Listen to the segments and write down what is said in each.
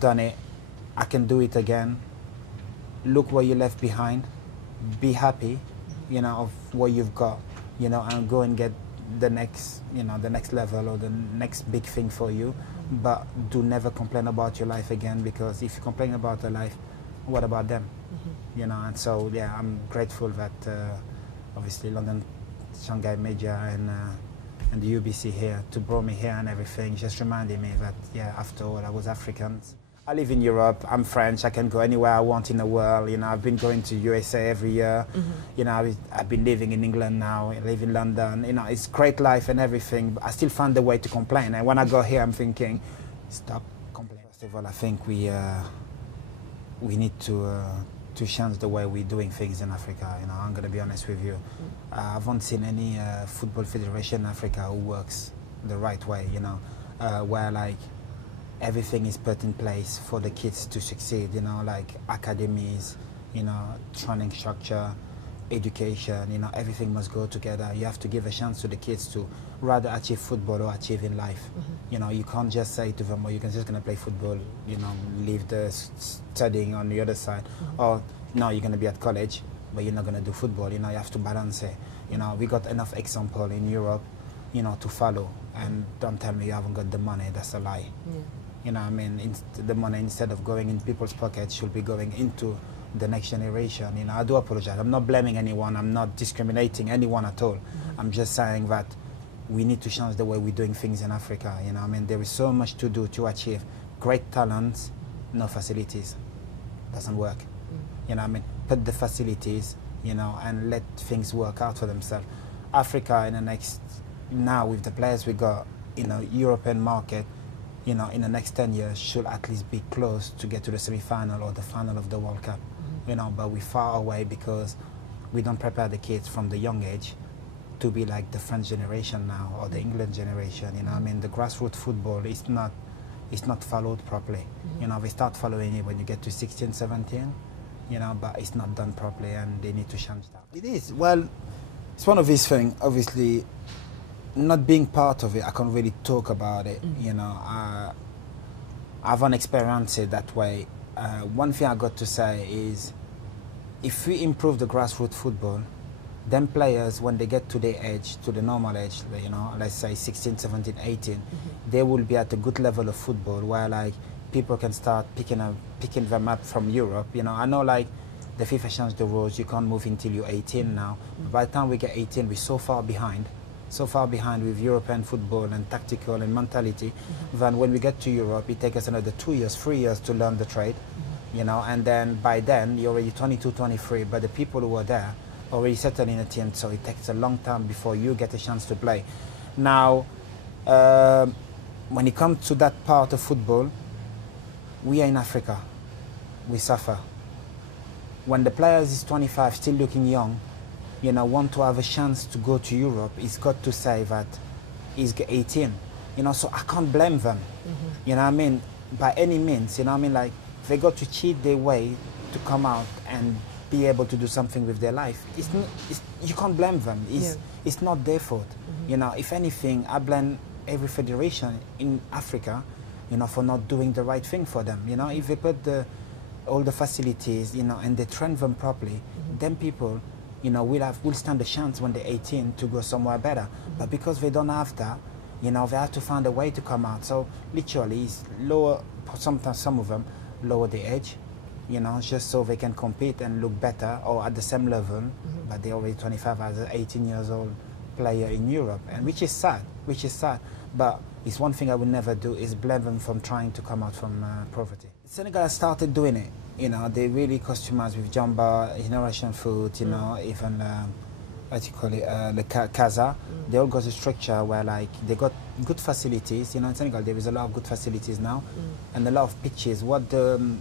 done it, I can do it again. Look what you left behind, be happy, you know, of what you've got, you know, and go and get the next, you know, the next level or the next big thing for you. But do never complain about your life again, because if you complain about your life, what about them? You know, and so, yeah, I'm grateful that obviously London, Shanghai Media and the UBC here to bring me here and everything, just reminding me that, yeah, after all, I was African. I live in Europe, I'm French, I can go anywhere I want in the world, you know, I've been going to USA every year, you know, I've been living in England now, I live in London, you know, it's great life and everything, but I still find a way to complain, and when I go here I'm thinking, stop complaining. First of all, I think we need to change the way we're doing things in Africa, you know, I'm going to be honest with you. I haven't seen any football federation in Africa who works the right way, you know, where like everything is put in place for the kids to succeed, you know, like academies, you know, training structure, education, you know, everything must go together. You have to give a chance to the kids to rather achieve football or achieve in life. You know, you can't just say to them, oh, you're just going to play football, you know, leave the studying on the other side. Or, no, you're going to be at college, but you're not going to do football. You know, you have to balance it. You know, we got enough example in Europe, you know, to follow. And don't tell me you haven't got the money. That's a lie. You know, I mean, the money, instead of going in people's pockets, should be going into the next generation. You know, I do apologize. I'm not blaming anyone. I'm not discriminating anyone at all. I'm just saying that we need to change the way we're doing things in Africa. You know, I mean, there is so much to do to achieve great talents, no facilities. Doesn't work. You know, I mean, put the facilities, you know, and let things work out for themselves. Africa in the next, now with the players we got, you know, European market, you know, in the next 10 years should at least be close to get to the semi-final or the final of the World Cup. You know, but we're far away because we don't prepare the kids from the young age to be like the French generation now or the England generation. You know, I mean, the grassroots football is not followed properly. You know, we start following it when you get to 16, 17, you know, but it's not done properly, and they need to change that. It is. Well, it's one of these things, obviously. Not being part of it, I can't really talk about it. You know, I haven't experienced it that way. One thing I got to say is, if we improve the grassroots football, then players, when they get to their age, to the normal age, you know, let's say 16, 17, 18, they will be at a good level of football where like people can start picking them up from Europe. You know, I know like the FIFA changed the rules, you can't move until you're 18 now. But by the time we get 18, we're so far behind with European football and tactical and mentality, then when we get to Europe, it takes us another 2 years, 3 years to learn the trade, you know, and then by then you're already 22, 23, but the people who are there already settled in a team, so it takes a long time before you get a chance to play. Now, when it comes to that part of football, we are in Africa, we suffer. When the players is 25, still looking young, you know, want to have a chance to go to Europe, he's got to say that he's 18, you know, so I can't blame them, you know what I mean, by any means, you know what I mean, like, they got to cheat their way to come out and be able to do something with their life. You can't blame them, it's not their fault, you know. If anything, I blame every federation in Africa, you know, for not doing the right thing for them, you know. If they put all the facilities, you know, and they train them properly, then people, you know, will stand a chance when they're 18 to go somewhere better. But because they don't have that, you know, they have to find a way to come out. So literally, it's lower, sometimes some of them lower the age, you know, just so they can compete and look better or at the same level, but they're already 25 as an 18 years old player in Europe, and which is sad. But it's one thing I would never do is blame them from trying to come out from poverty. Senegal has started doing it. You know, they really customize with jamba, generation food, you know, even, what you call it, the casa. They all got a structure where, like, they got good facilities. You know, in Senegal, there is a lot of good facilities now, and a lot of pitches. What the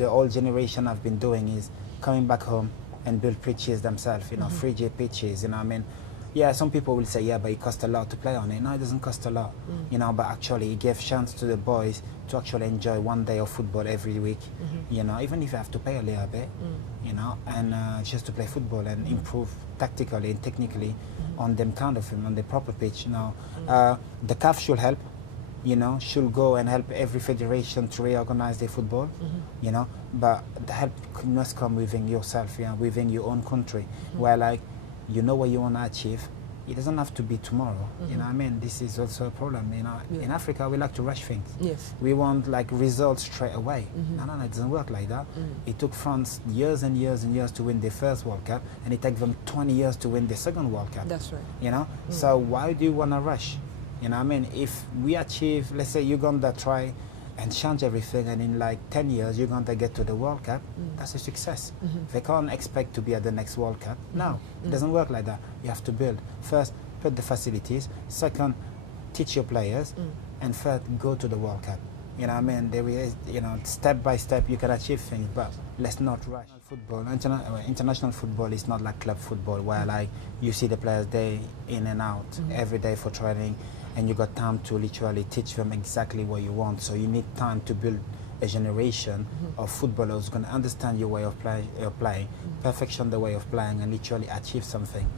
old generation have been doing is coming back home and build pitches themselves, you know, 3G pitches, you know what I mean? Yeah, some people will say, yeah, but it costs a lot to play on it. No, it doesn't cost a lot, you know, but actually it gives chance to the boys to actually enjoy one day of football every week, you know, even if you have to pay a little bit, you know, and just to play football and improve tactically and technically on them kind of, on the proper pitch, you know. The CAF should help, you know, should go and help every federation to reorganize their football, you know, but the help must come within yourself, you know, within your own country, where like, you know what you want to achieve. It doesn't have to be tomorrow, you know what I mean? This is also a problem, you know. In Africa, we like to rush things. Yes. We want like results straight away. No, it doesn't work like that. It took France years and years and years to win their first World Cup, and it took them 20 years to win the second World Cup. That's right. You know? So why do you want to rush? You know what I mean? If we achieve, let's say Uganda try and change everything, and in like 10 years Uganda get to the World Cup, that's a success. They can't expect to be at the next World Cup. No, it doesn't work like that. You have to build. First, put the facilities. Second, teach your players. And third, go to the World Cup. You know what I mean? There is, you know, step by step you can achieve things, but let's not rush. Football, international football is not like club football where like you see the players day in and out every day for training, and you got time to literally teach them exactly what you want. So you need time to build a generation of footballers who can understand your way of playing, perfection the way of playing, and literally achieve something.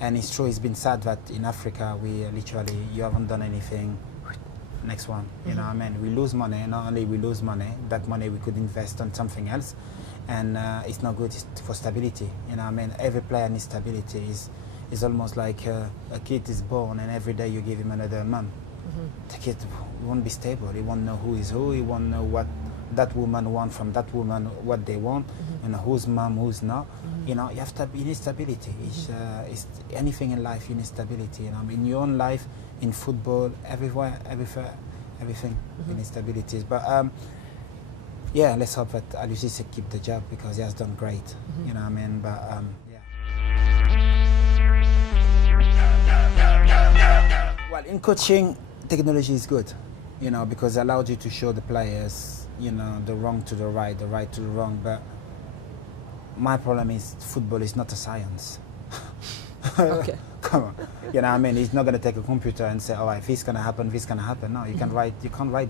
And it's true, it's been sad that in Africa we literally, you haven't done anything, next one, you know what I mean? We lose money, not only we lose money, that money we could invest on something else, and it's not good for stability, you know what I mean? Every player needs stability. It's almost like a kid is born and every day you give him another month. The kid won't be stable, he won't know who is who, he won't know what that woman wants from that woman, what they want, and who's mom, who's not. You know, you need stability. It's anything in life, you need stability. You know, in your own life, in football, everywhere, everything, you need stability. But yeah, let's hope that Aliou Cissé keep the job because he has done great. You know what I mean? But yeah. Well, in coaching, technology is good, you know, because it allows you to show the players, you know, the wrong to the right to the wrong. But my problem is football is not a science. Okay. Come on, you know what I mean? He's not going to take a computer and say, oh, if this going to happen, this going to happen. No, you can't write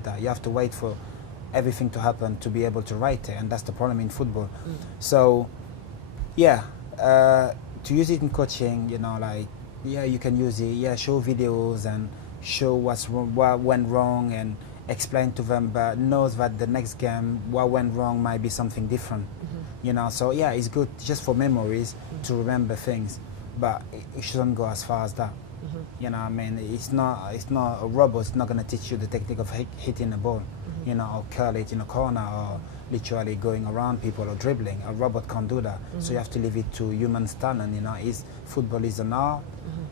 that. You have to wait for everything to happen to be able to write it, and that's the problem in football. So, yeah, to use it in coaching, you know, like, yeah, you can use it. Yeah, show videos and show what went wrong and explain to them, but knows that the next game, what went wrong might be something different. You know, so yeah, it's good just for memories to remember things, but it shouldn't go as far as that. You know what I mean? It's not a robot. It's not going to teach you the technique of hitting a ball, you know, or curl it in a corner, or literally going around people or dribbling. A robot can't do that. So you have to leave it to human talent. You know, football is an art,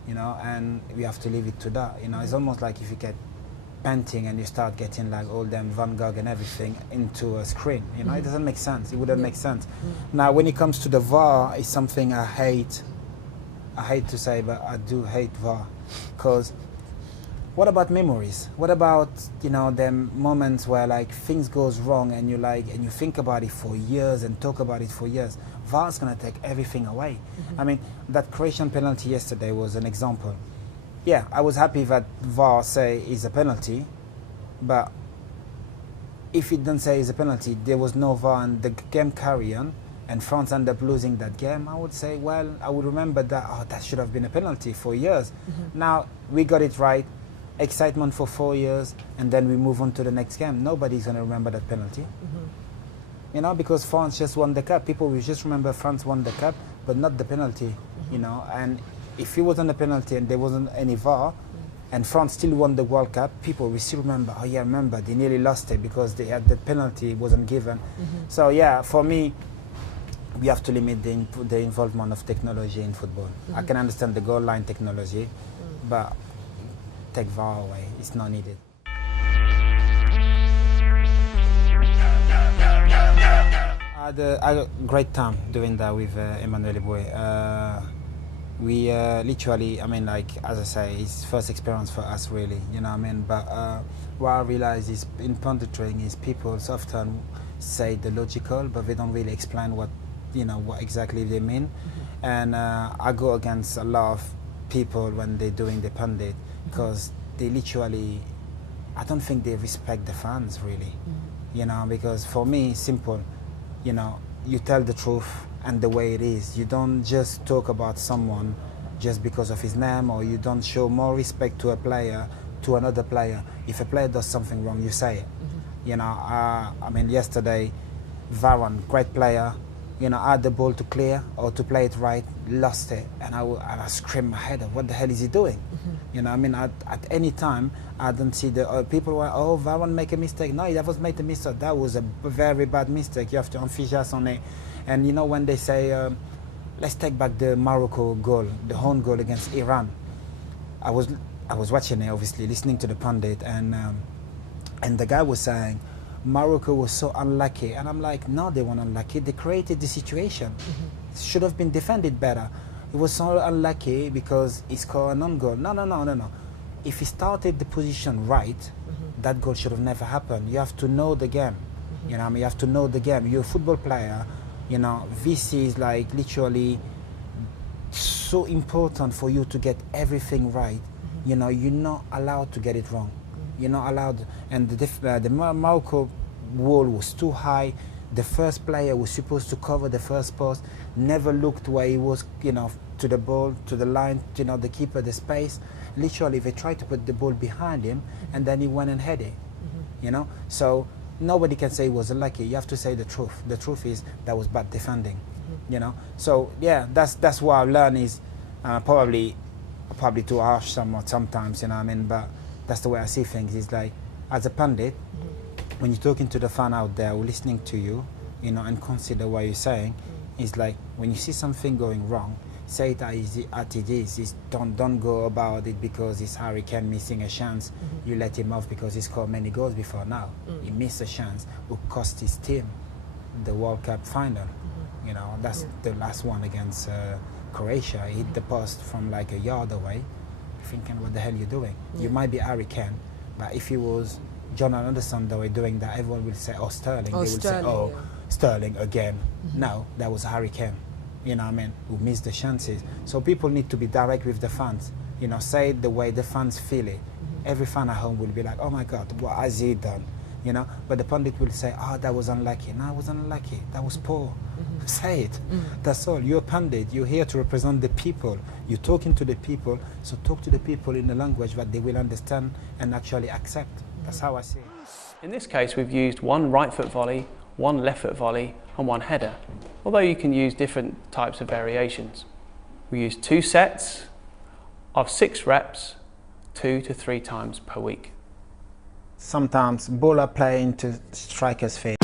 you know, and we have to leave it to that. You know, it's almost like if you get painting and you start getting like all them Van Gogh and everything into a screen. You know, it doesn't make sense. It wouldn't make sense. Now, when it comes to the VAR, it's something I hate. I hate to say, but I do hate VAR, because what about memories? What about, you know, them moments where like things goes wrong and you think about it for years and talk about it for years? VAR is going to take everything away. I mean, that Croatian penalty yesterday was an example. Yeah, I was happy that VAR say is a penalty, but if it didn't say it's a penalty, there was no VAR and the game carry on, and France ended up losing that game, I would say, well, I would remember that, oh, that should have been a penalty for years. Now, we got it right, excitement for 4 years, and then we move on to the next game. Nobody's going to remember that penalty. You know, because France just won the cup. People will just remember France won the cup, but not the penalty, you know. And if it wasn't a penalty and there wasn't any VAR, and France still won the World Cup, people will still remember, oh yeah, remember, they nearly lost it because they had the penalty wasn't given. So yeah, for me, we have to limit the involvement of technology in football. I can understand the goal line technology, but take VAR away. It's not needed. I had a great time doing that with Emmanuel Eboué. We literally, I mean, like, as I say, it's first experience for us, really, you know what I mean? But what I realize is in punditry is people often say the logical, but they don't really explain what exactly they mean. And I go against a lot of people when they're doing the pundit, because they literally, I don't think they respect the fans, really, you know, because for me, it's simple, you know, you tell the truth and the way it is. You don't just talk about someone just because of his name, or you don't show more respect to a player to another player. If a player does something wrong, you say it. You know, I mean, yesterday, Varane, great player, you know, had the ball to clear or to play it right, lost it, and I screamed my head off. What the hell is he doing? You know, I mean, at any time, I don't see the people were, oh, Varane make a mistake. No, that was made a mistake. That was a very bad mistake. You have to emphasize on it. And you know, when they say, let's take back the Morocco goal, the own goal against Iran. I was watching it, obviously, listening to the pundit, and the guy was saying, Morocco was so unlucky. And I'm like, no, they weren't unlucky. They created the situation. It should have been defended better. It was so unlucky because he scored an own goal. No. If he started the position right, that goal should have never happened. You have to know the game. You know, I mean, you have to know the game. You're a football player. You know, VC is like literally so important for you to get everything right. You know, you're not allowed to get it wrong. You're not allowed. And the Morocco wall was too high. The first player was supposed to cover the first post, never looked where he was, you know, to the ball, to the line, you know, the keeper, the space. Literally, they tried to put the ball behind him, and then he went and had it, you know. So nobody can say he was unlucky. You have to say the truth. The truth is that was bad defending, you know. So yeah, that's what I learned is probably too harsh sometimes, you know what I mean. But that's the way I see things. It's like, as a pundit, when you're talking to the fan out there who listening to you, you know, and consider what you're saying, it's like when you see something going wrong, say it as it is. Don't go about it because it's Harry Kane missing a chance. You let him off because he scored many goals before now. He missed a chance who cost his team the World Cup final. You know, that's the last one against Croatia. He hit the post from like a yard away. Thinking, what the hell are you doing? You might be Harry Kane, but if he was John Anderson that were doing that, everyone will say, oh, Sterling. They will say, oh, Sterling again. No, that was Harry Kane, you know what I mean, who missed the chances. So people need to be direct with the fans, you know, say it the way the fans feel it. Every fan at home will be like, oh my God, what has he done? You know, but the pundit will say, oh, that was unlucky. No, it was unlucky. That was poor. Say it. That's all. You're a pundit. You're here to represent the people. You're talking to the people. So talk to the people in a language that they will understand and actually accept. That's how I see it. In this case, we've used one right foot volley, one left foot volley, and one header. Although you can use different types of variations. We use 2 sets of 6 reps, 2 to 3 times per week. Sometimes ball are playing to strikers' feet.